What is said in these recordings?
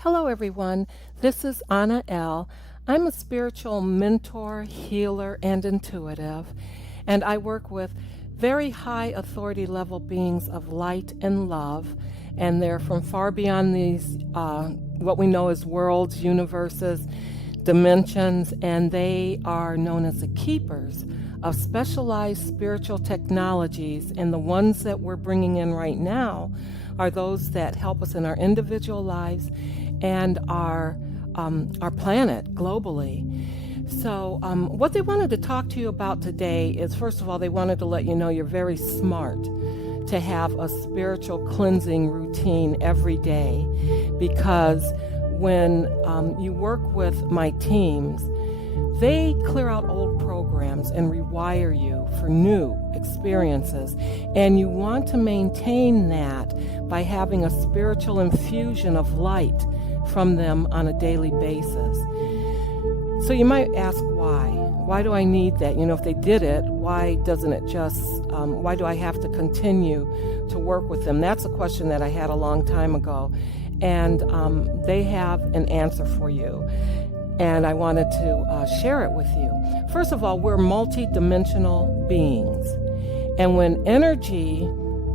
Hello, everyone. This is Anna L. I'm a spiritual mentor, healer, and intuitive, and I work with very high authority level beings of light and love, and they're from far beyond these, what we know as worlds, universes, dimensions, and they are known as the keepers of specialized spiritual technologies, and the ones that we're bringing in right now are those that help us in our individual lives and our planet globally. So what they wanted to talk to you about today is, first of all, they wanted to let you know you're very smart to have a spiritual cleansing routine every day, because when you work with my teams, they clear out old programs and rewire you for new experiences. And you want to maintain that by having a spiritual infusion of light from them on a daily basis. So you might ask why? Why do I need that? If they did it, why doesn't it just, why do I have to continue to work with them? That's a question that I had a long time ago. And they have an answer for you. And I wanted to share it with you. First of all, we're multi-dimensional beings. And when energy,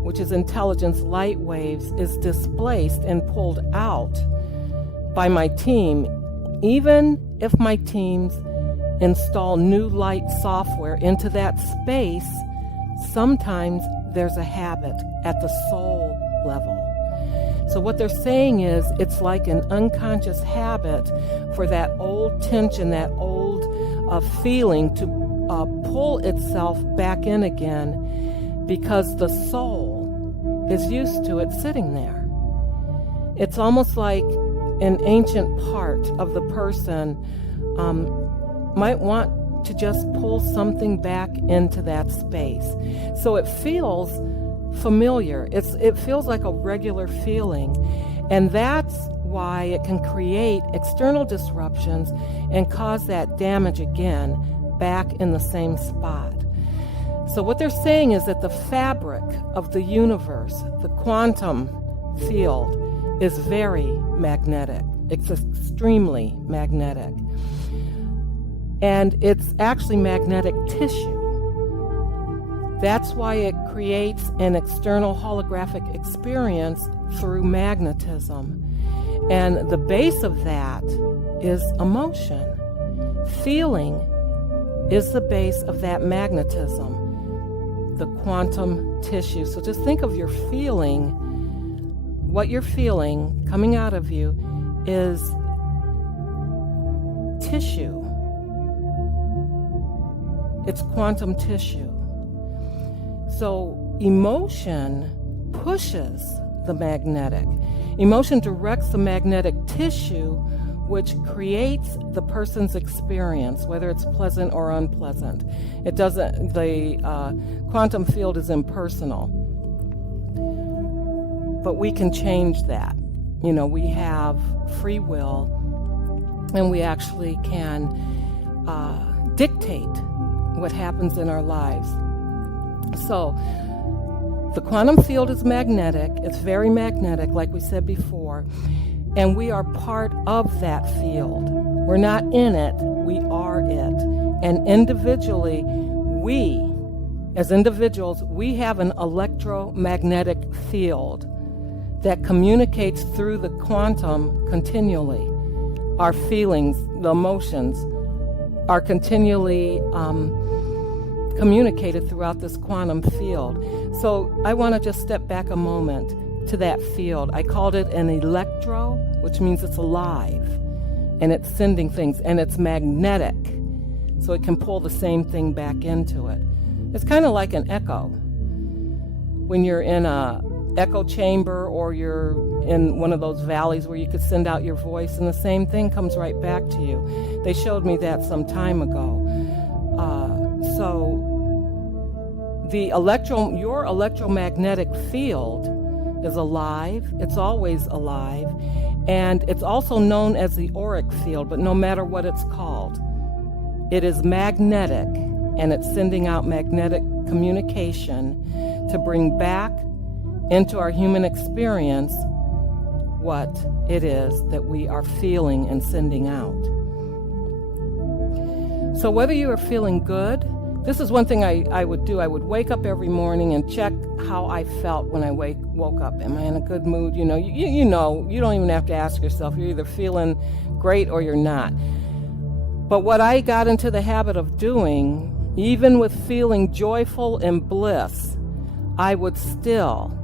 which is intelligence, light waves, is displaced and pulled out by my team, even if my teams install new light software into that space, sometimes there's a habit at the soul level. So what they're saying is it's like an unconscious habit for that old tension, that old feeling to pull itself back in again, because the soul is used to it sitting there. It's almost like an ancient part of the person might want to just pull something back into that space. So it feels familiar. It feels like a regular feeling, and that's why it can create external disruptions and cause that damage again back in the same spot. So what they're saying is that the fabric of the universe, the quantum field, is very magnetic. It's extremely magnetic, and it's actually magnetic tissue. That's why it creates an external holographic experience through magnetism. And the base of that is emotion. Feeling is the base of that magnetism, the quantum tissue. So just think of your feeling. What you're feeling coming out of you is tissue. It's quantum tissue. So emotion pushes the magnetic. Emotion directs the magnetic tissue, which creates the person's experience, whether it's pleasant or unpleasant. It doesn't, the quantum field is impersonal. But we can change that. We have free will, and we actually can dictate what happens in our lives. So the quantum field is magnetic. It's very magnetic, like we said before, and we are part of that field. We're not in it, we are it. And individually, as individuals, we have an electromagnetic field that communicates through the quantum continually. Our feelings, the emotions, are continually communicated throughout this quantum field. So I want to just step back a moment to that field. I called it an electro, which means it's alive, and it's sending things, and it's magnetic, so it can pull the same thing back into it. It's kind of like an echo. When you're in a echo chamber, or you're in one of those valleys where you could send out your voice and the same thing comes right back to you. They showed me that some time ago. So your electromagnetic field is alive. It's always alive, and it's also known as the auric field. But no matter what it's called, it is magnetic, and it's sending out magnetic communication to bring back into our human experience what it is that we are feeling and sending out. So whether you are feeling good, this is one thing I would do. I would wake up every morning and check how I felt when I woke up. Am I in a good mood? You know, you don't even have to ask yourself. You're either feeling great or you're not. But what I got into the habit of doing, even with feeling joyful and bliss, I would still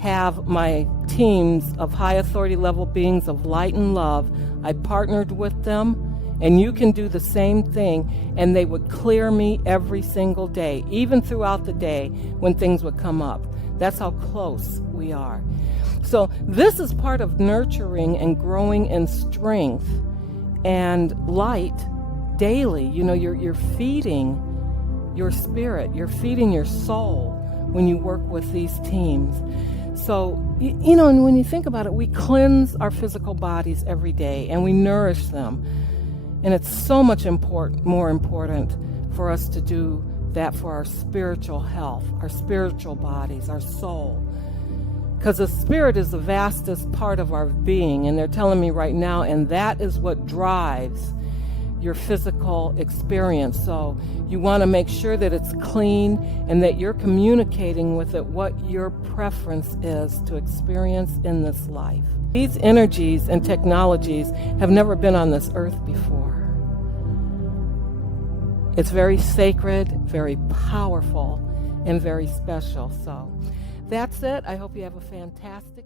have my teams of high authority level beings of light and love. I partnered with them. And you can do the same thing, and they would clear me every single day, even throughout the day when things would come up. That's how close we are. So this is part of nurturing and growing in strength and light daily. You know, you're feeding your spirit, you're feeding your soul when you work with these teams. So, you know, and when you think about it, we cleanse our physical bodies every day, and we nourish them. And it's so much more important for us to do that for our spiritual health, our spiritual bodies, our soul. Because the spirit is the vastest part of our being, and they're telling me right now, and that is what drives your physical experience. So you want to make sure that it's clean and that you're communicating with it what your preference is to experience in this life. These energies and technologies have never been on this earth before. It's very sacred, very powerful, and very special. So that's it. I hope you have a fantastic